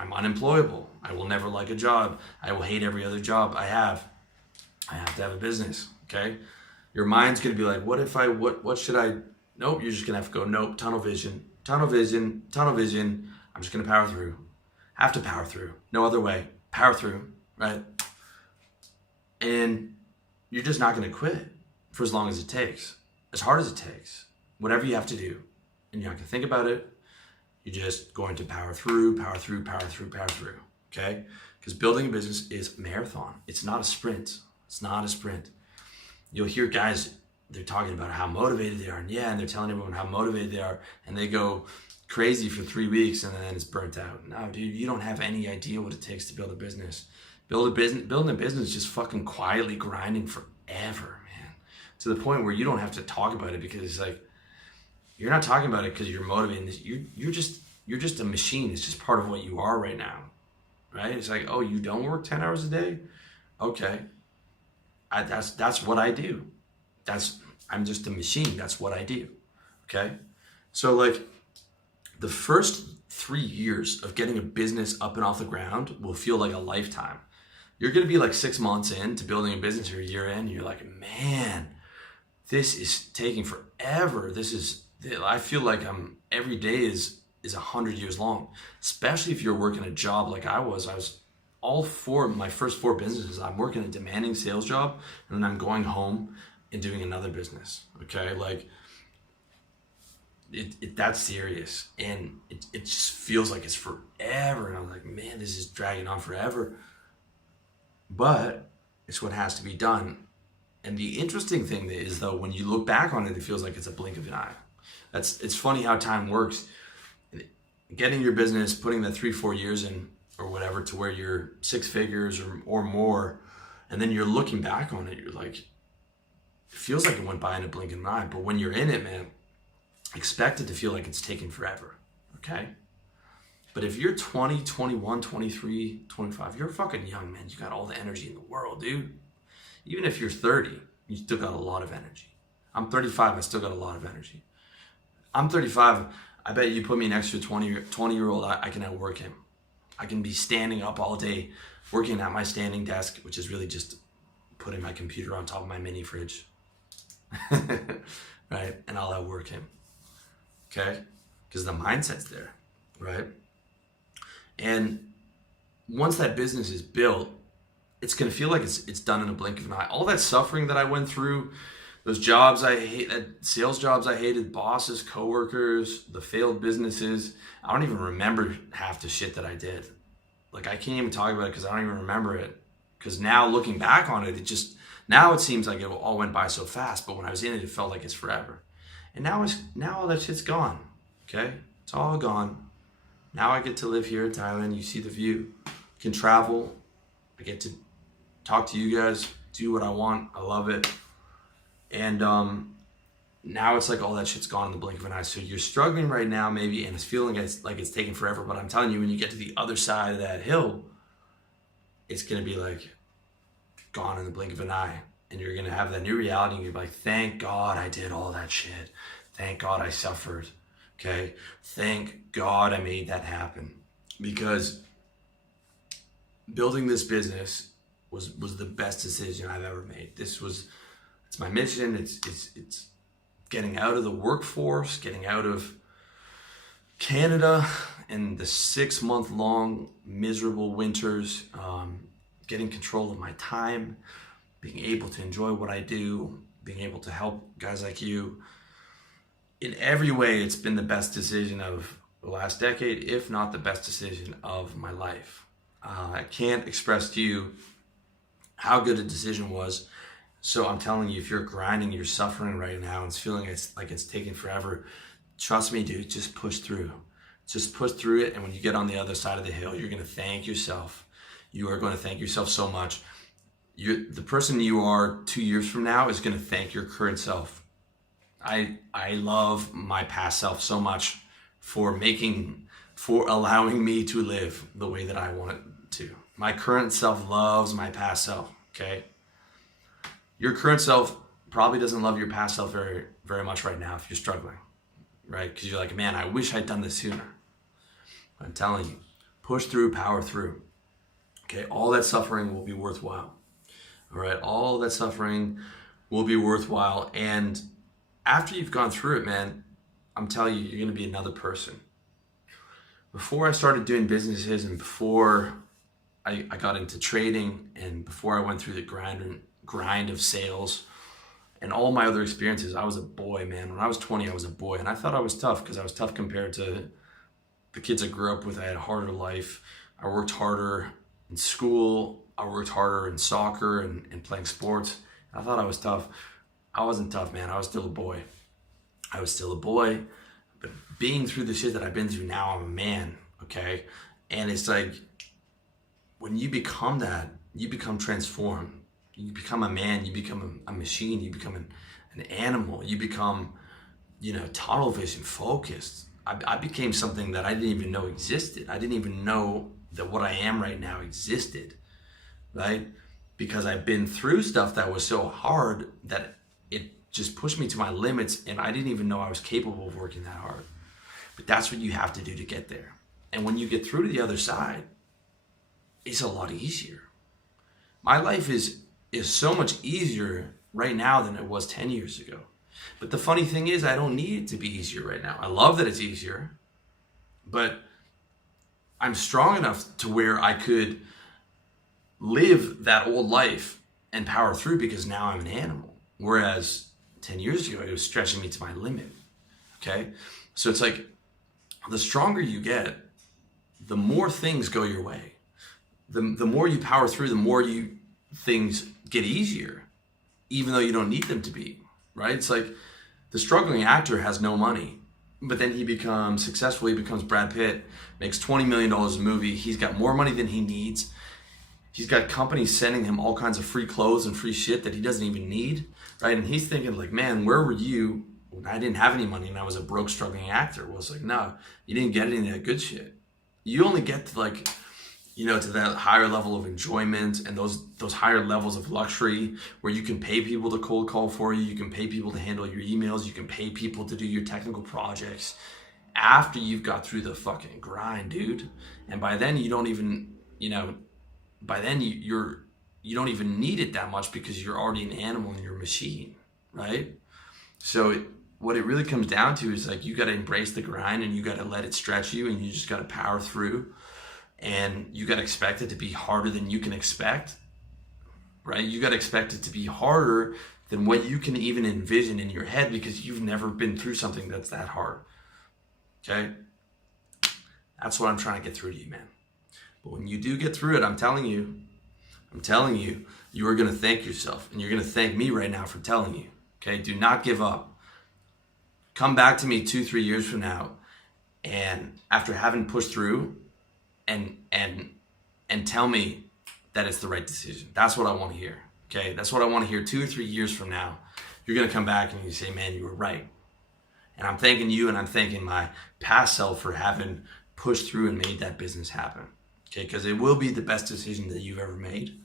I'm unemployable. I will never like a job. I will hate every other job I have. I have to have a business, okay? Your mind's gonna be like, what should I, nope, you're just gonna have to go, nope, tunnel vision, tunnel vision, tunnel vision. I'm just gonna power through. Have to power through, no other way, power through, right? And you're just not gonna quit for as long as it takes, as hard as it takes, whatever you have to do. And you're not gonna think about it. You're just going to power through, power through, power through, power through, okay? Because building a business is a marathon. It's not a sprint. It's not a sprint. You'll hear guys, they're talking about how motivated they are. And yeah, and they're telling everyone how motivated they are. And they go crazy for 3 weeks and then it's burnt out. No, dude, you don't have any idea what it takes to build a business. Building a business is just fucking quietly grinding forever, man. To the point where you don't have to talk about it because it's like, you're not talking about it because you're motivated. You're just a machine. It's just part of what you are right now, right? It's like, oh, you don't work 10 hours a day? Okay, that's what I do. I'm just a machine. That's what I do. Okay, so like the first 3 years of getting a business up and off the ground will feel like a lifetime. You're gonna be like 6 months into building a business or a year in, and you're like, man, this is taking forever. I feel like every day is 100 years long, especially if you're working a job like I was. My first 4 businesses, I'm working a demanding sales job and then I'm going home and doing another business, okay? Like, that's serious, and it just feels like it's forever, and I'm like, man, this is dragging on forever. But it's what has to be done. And the interesting thing is, though, when you look back on it, it feels like it's a blink of an eye. It's funny how time works. Getting your business, putting that 3-4 years in or whatever to where you're 6 figures or more, and then you're looking back on it, you're like, it feels like it went by in a blink of an eye. But when you're in it, man, expect it to feel like it's taking forever, okay? But if you're 20, 21, 23, 25, you're fucking young, man. You got all the energy in the world, dude. Even if you're 30, you still got a lot of energy. I'm 35, I still got a lot of energy. I'm 35, I bet you put me next to a 20-year-old, I can outwork him. I can be standing up all day, working at my standing desk, which is really just putting my computer on top of my mini fridge. Right? And I'll outwork him. Okay? Because the mindset's there, right? And once that business is built, it's going to feel like it's done in a blink of an eye. All that suffering that I went through, those jobs I hate, that sales jobs I hated, bosses, coworkers, the failed businesses, I don't even remember half the shit that I did. Like, I can't even talk about it because I don't even remember it. Because now looking back on it, now it seems like it all went by so fast, but when I was in it, it felt like it's forever. And now all that shit's gone, okay? It's all gone. Now I get to live here in Thailand. You see the view. I can travel. I get to talk to you guys, do what I want. I love it. And now it's like all that shit's gone in the blink of an eye. So you're struggling right now maybe, and it's feeling like it's taking forever. But I'm telling you, when you get to the other side of that hill, it's going to be like gone in the blink of an eye. And you're going to have that new reality, and you're like, thank God I did all that shit. Thank God I suffered. Okay? Thank God I made that happen. Because building this business was the best decision I've ever made. It's my mission. It's getting out of the workforce, getting out of Canada and the 6-month-long miserable winters, getting control of my time, being able to enjoy what I do, being able to help guys like you. In every way, it's been the best decision of the last decade, if not the best decision of my life. I can't express to you how good a decision was. So I'm telling you, if you're grinding, you're suffering right now, and it's feeling like it's taking forever, trust me, dude, just push through. Just push through it, and when you get on the other side of the hill, you're going to thank yourself. You are going to thank yourself so much. The person you are 2 years from now is going to thank your current self. I love my past self so much for allowing me to live the way that I want it to. My current self loves my past self, okay? Your current self probably doesn't love your past self very, very much right now if you're struggling, right? Because you're like, man, I wish I'd done this sooner. I'm telling you, Push through, power through. Okay, all that suffering will be worthwhile. All right, all that suffering will be worthwhile. And after you've gone through it, man, I'm telling you, you're going to be another person. Before I started doing businesses and before I got into trading and before I went through the grind of sales and all my other experiences, I was a boy, man. When I was 20, I was a boy. And I thought I was tough because I was tough compared to the kids I grew up with. I had a harder life. I worked harder in school. I worked harder in soccer and playing sports. I thought I was tough. I wasn't tough, man. I was still a boy. I was still a boy. But being through the shit that I've been through, now I'm a man, okay? And it's like, when you become that, you become transformed. You become a man, you become a machine, you become an animal, you become, tunnel vision focused. I became something that I didn't even know existed. I didn't even know that what I am right now existed, right? Because I've been through stuff that was so hard that it just pushed me to my limits, and I didn't even know I was capable of working that hard. But that's what you have to do to get there. And when you get through to the other side, it's a lot easier. My life is so much easier right now than it was 10 years ago. But the funny thing is, I don't need it to be easier right now. I love that it's easier, but I'm strong enough to where I could live that old life and power through because now I'm an animal. Whereas 10 years ago, it was stretching me to my limit, okay? So it's like, the stronger you get, the more things go your way. The more you power through, the more things get easier, even though you don't need them to be, right? It's like the struggling actor has no money, but then he becomes successful. He becomes Brad Pitt, makes $20 million a movie. He's got more money than he needs. He's got companies sending him all kinds of free clothes and free shit that he doesn't even need, right? And he's thinking like, man, where were you when I didn't have any money and I was a broke, struggling actor? Well, it's like, no, you didn't get any of that good shit. You only get to to that higher level of enjoyment and those higher levels of luxury where you can pay people to cold call for you, you can pay people to handle your emails, you can pay people to do your technical projects after you've got through the fucking grind, dude. And by then you don't even, you don't even need it that much because you're already an animal and you're a machine, right? So what it really comes down to is like, you got to embrace the grind and you got to let it stretch you and you just got to power through. And you got to expect it to be harder than you can expect, right? You got to expect it to be harder than what you can even envision in your head because you've never been through something that's that hard, okay? That's what I'm trying to get through to you, man. But when you do get through it, I'm telling you, you are going to thank yourself and you're going to thank me right now for telling you, okay? Do not give up. Come back to me 2-3 years from now and after having pushed through, and tell me that it's the right decision. That's what I want to hear, okay? That's what I want to hear 2 or 3 years from now. You're going to come back and you say, man, you were right. And I'm thanking you and I'm thanking my past self for having pushed through and made that business happen, okay? Because it will be the best decision that you've ever made.